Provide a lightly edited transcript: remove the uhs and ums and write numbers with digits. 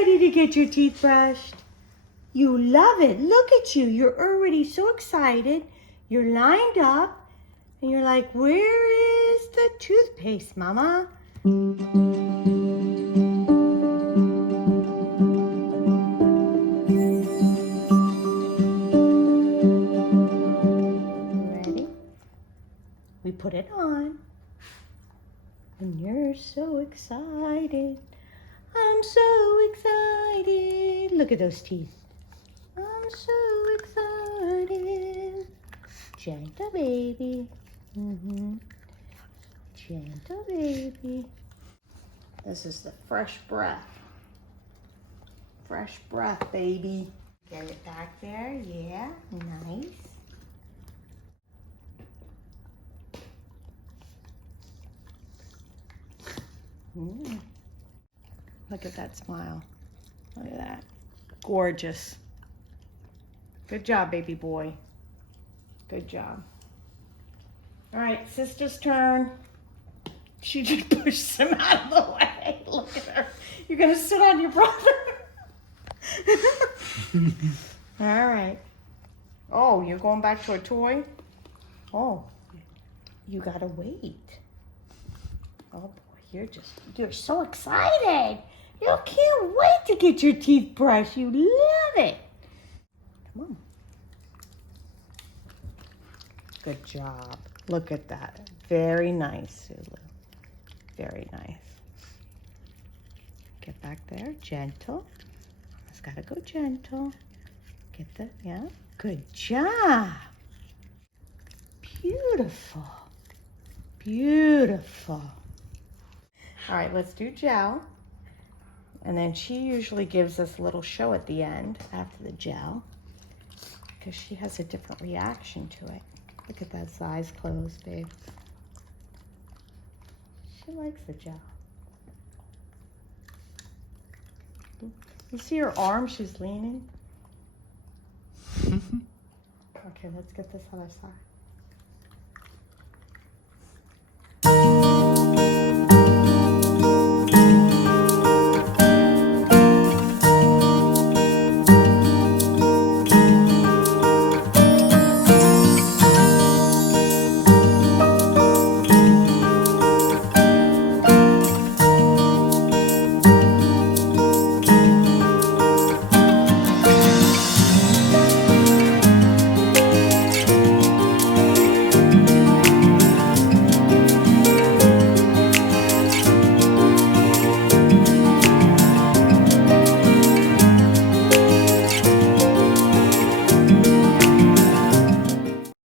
ready to get your teeth brushed? You love it. Look at you. You're already so excited. You're lined up. And you're like, where is the toothpaste, Mama? Ready? We put it on. And you're so excited. I'm so excited. Look at those teeth. I'm so excited. Gentle baby. Gentle baby. This is the fresh breath. Fresh breath, baby. Get it back there. Yeah, nice. Look at that smile. Look at that. Gorgeous. Good job, baby boy. Good job. All right, sister's turn. She just pushed him out of the way. Look at her. You're going to sit on your brother. All right. Oh, you're going back to a toy? Oh, you got to wait. Oh, boy, you're so excited. You can't wait to get your teeth brushed. You love it. Come on. Good job. Look at that. Very nice, Zulu. Very nice. Get back there. Gentle. It's got to go gentle. Get the, yeah. Good job. Beautiful. Beautiful. All right, let's do gel. And then she usually gives us a little show at the end after the gel because she has a different reaction to it. Look at that, eyes closed, babe. She likes the gel. You see her arm? She's leaning. Okay, let's get this other side.